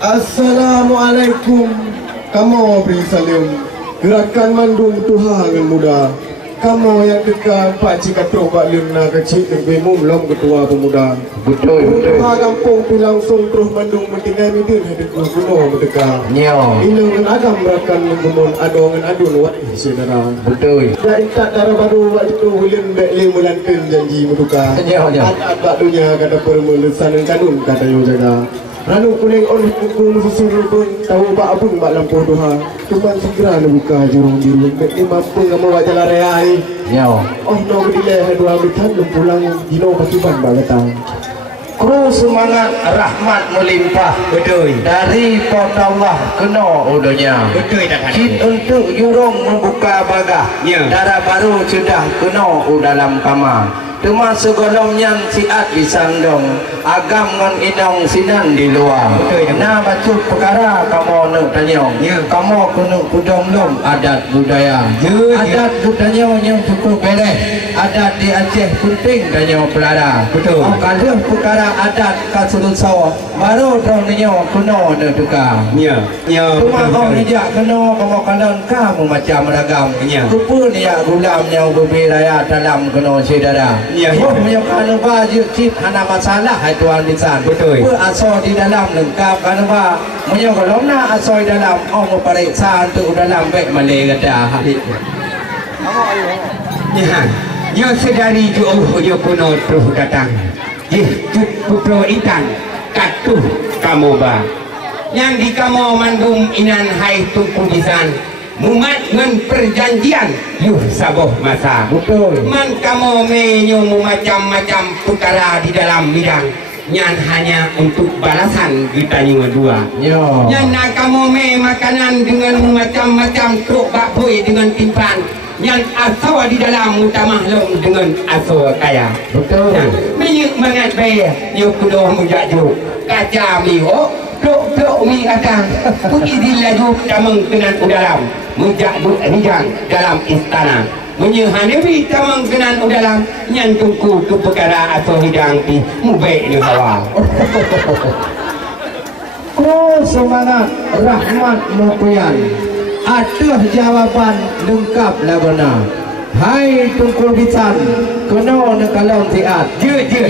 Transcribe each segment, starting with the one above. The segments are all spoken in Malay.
Assalamualaikum. Kamu beri salam. Gerakan mandung Tuhan yang muda. Kamu yang dekat Pak Cik Katrok Pak Limna kecil yang bemum lom ketua pemuda. Betul. Tuhan kampung tu langsung terus mandung mentinggal midin hadir ke gunung merdeka. Nyo. Ini dengan agam berakan menggumun adongan adun wat saudara. Betul. Dan tak darah baru waktu tu William Beckley melantin janji muduka. Nyo. Adat bakdunya kata permelesan dan kanun kata yang jaga. Ranu kuning oleh kuku susul pun tahu bak abung bak lampu Tuhan. Tuhan segera buka jurung biru. Ini mampu kamu buat jalan raya ni. Nyo. Oh no kedilai dua bitan pulang dino pasiban bak datang. Kru semangat rahmat melimpah. Betul. Dari pada Allah kena udahnya. Betul dah. Kit untuk jurung membuka bagah. Ya. Darah baru sudah kena dalam kamar. Termasuk golongnya siat di sandong, agam ngan inong sinan di luar. Nah baca perkara kamu nak tanya. Kamu kena kudong lom adat budaya. Adat budaya yang cukup beres. Adat di Aceh penting tanya pelada. Betul. Kalau perkara adat kasurut sawah baru tanya kena nak tukar. Ya. Cuma kau nijak kena kamu kanan kamu macam ragam. Rupa ni ya gulam yang berbeza dalam kena sedara. Ya. Oh, menyokong baju cip hana masalah hai tuan lisan. Betul. Asal di dalam lengkap kan apa? Menyokong lomna asal di dalam orang periksa untuk dalam baik malay kata hadis. Ya. Yo sedari tu yo kuno terus datang. Putro Intan katuh kamu ba. Yang di kamu mandum inan hai tuku lisan. Mumat ngan perjanjian yuh saboh masa. Betul. Man kamu menyumu macam-macam perkara di dalam bidang nyan hanya untuk balasan kita dua. Yo. Nyan nak kamu makanan dengan macam-macam truk bakboy dengan timpan. Nyan asal di dalam utamah long dengan asal kaya. Betul. Menyuk mangat bayar yuk kudo mujaju kaca miho. Dok mi kata pergi dilaju tamang kenan udalam mujak duk rijang dalam istana menyehanawi tamang kenan udalam nyan tungku ke perkara atau hidang di mubaik ni hawa. Oh semangat rahmat mupian aduh jawaban lengkap lah benar. Hai tungku bisan kena kalau siat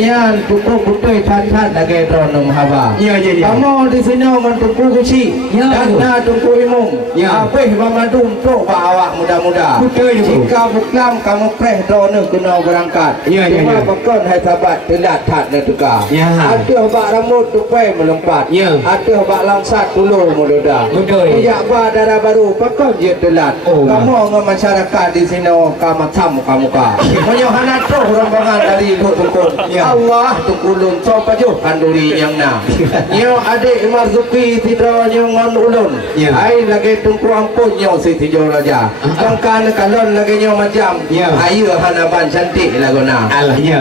yan tungku putih tan-tan lagi tronom haba. Kamu di sini dengan tungku kuci dan na tungku imung apa mamadum truk awak muda-muda. Jika buklam kamu preh drone kena berangkat. Cuma bakon hai sahabat telat tak nak tukar. Aduh bak rambut tupai melompat. Aduh bak langsat dulu muda. Sejak ba darah baru bakon je telat. Kamu dengan masyarakat di sini macam muka-muka. Menyohana tu rombongan dari Tungkul. Allah Tungkulun so pajuh kanduri yang na. Nyo adik Marzuki tidra yang ngon ulun. Ai lagi tungku ampun nyo si tijo raja. Bangkan kalon lagi nyo macam. Ayu hanaban cantik laguna.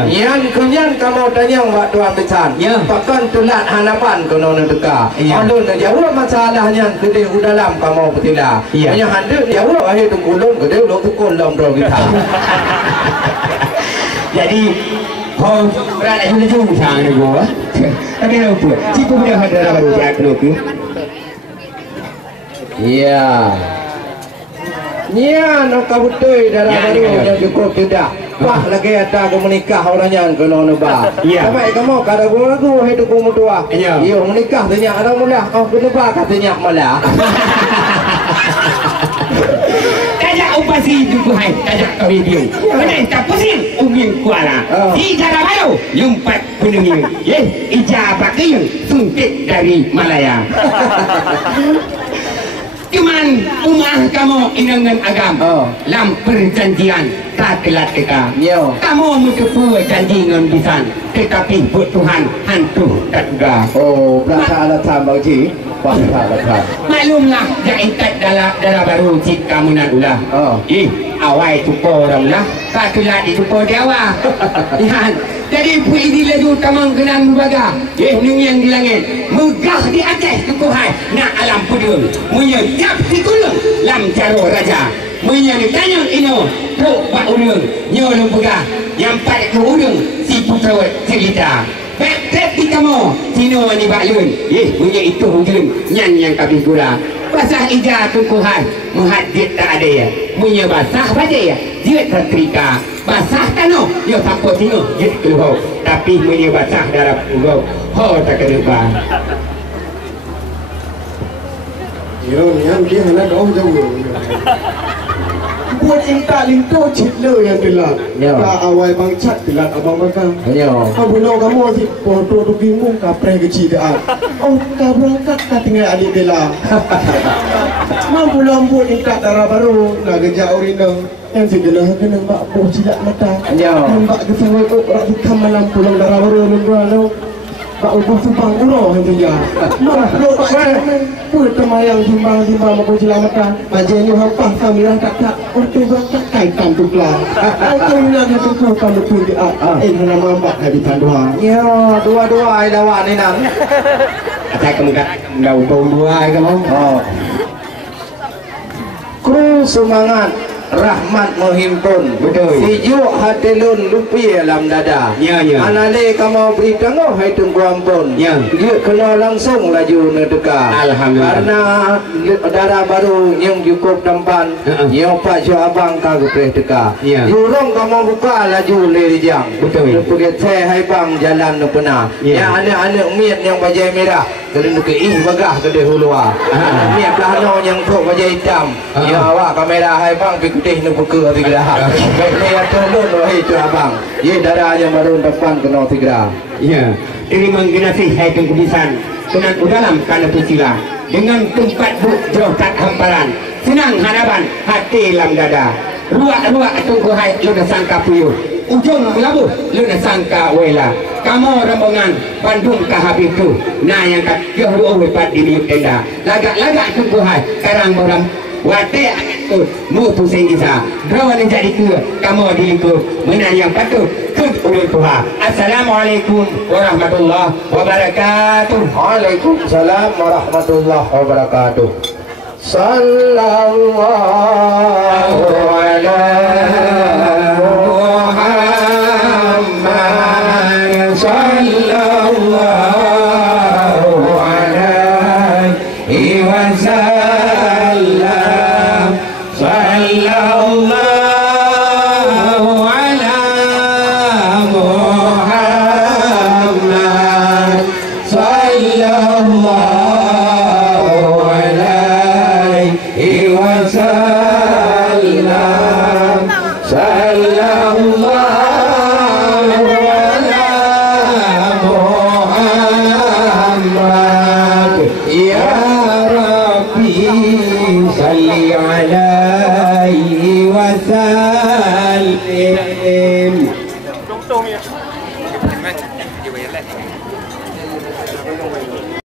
Yang kunyan kamu tanya waktu ambisan. Pakan tulat hanapan kono nedeka. Alun jauh masalahnya gede dalam kamu betila. Hanya handuk jauh akhir Tungkulun gede lo tukul dalam ro kita. Jadi kau berada di ujung sana gua. Tapi apa? Cipu dia ada baru dia keluar. Iya. Iya, nak kabutui darah baru yang cukup tidak. Wah lagi ada ke menikah orangnya kalau nubah. Sampai kamu kada gua tu hidup kamu tua. Iya menikah tanya ada mula. Kau kenapa katanya malah. Upasi itu hai tajak ke video. Mana tak pusing ungin kuala. Di cara baru lumpat gunungin. Ijabah kayung suntik dari Malaya. Cuman umah kamu inangan agam. Lam perjanjian tak telat teka. Kamu mutupu janji dengan bisan. Tetapi buat Tuhan hantu tak juga. Oh, berasa alat tambah ji. Maklumlah jaitat darah baru cik kamu nak ulah. Awai tupo orang lah. Tak telat di tupo dia awak. Jadi pui ini laju tamang kenang baga. Yang di langit. Megah di Aceh tukuhai. Nak alam pudul. Menyejap di kulung. Lam caro raja. Menyeditanya ino. Tuk bak udung. Nyolong pegah. Yang pada ke udung. Si putra cerita. Backtrack kita kamu Cino ni baklun punya itu hujun nyan yang kabih gula basah ija tungkuhan muhadid tak ada ya punya basah baca ya dia tertrika basah tano dia sampo Cino dia keluar tapi punya basah darah pulau ho tak kena bang yang dia hendak dong jauh buat intak lintu citla yang gelap tak awal bang cat gelap abang makan kau bunuh kamu si bodoh tu bingung kapre kecil dah oh kau berangkat kau tinggal adik gelap mampu lambut intak darah baru nak gejak orina yang segala kena mbak boh silap mata mbak kesawai kau rak hitam malam pulang darah baru lembra Pak ubah sumpang ulo yang dia. Mak lo pak cakap, pun temayang timbang aku selamatkan. Macam ni hampa kamilah tak untuk berangkat kaitan tu pelan. Aku nak tu kamu tu dia. Nama mbak hari tanduhan. Ya, dua-dua ai lawan ni nang. Atai kamu kat dah dua ai kamu. Oh. Kru semangat rahmat menghimpun betul sijuk hati lun lupi dalam dada ya anale kamu beri tengok hai tunggu ampun ya dia kena langsung laju nedeka alhamdulillah karena darah baru yang cukup tampan yang pak jo abang kagak boleh deka jurong kamu buka laju lerijang betul pergi saya hai bang jalan pernah yang anak-anak miat yang bajai merah kerana ke bagah ke dia hulua miat pelano yang tok bajai hitam ya awak kamera hai bang putih nu buka tiga hak. Baiklah turun wahai tu abang. Ye darah yang baru depan kena tiga. Ya. Terima kasih hai kebisan. Tenang dalam kana pusila dengan tempat buk jauh tak hamparan. Senang harapan hati lam dada. Ruak-ruak tunggu hai lu dah sangka puyuh. Ujung melabuh lu dah sangka wela. Kamu rombongan Bandung ke habis tu. Nah yang kat jauh lu wepat di milik tenda. Lagak-lagak tunggu hai karang boram wate angin tu mu pusing kisah berawan jadi ke kamu dilingkup mana yang patut ke oleh Tuhan. Assalamualaikum warahmatullahi wabarakatuh. Waalaikumsalam warahmatullahi wabarakatuh. Sallallahu ala Muhammad sallallahu alaihi wasallam. Sallallahu ala Muhammad sallallahu alaihi wasallam. Sallallahu ala Muhammad ya Rabbi salli alaihi wasallim.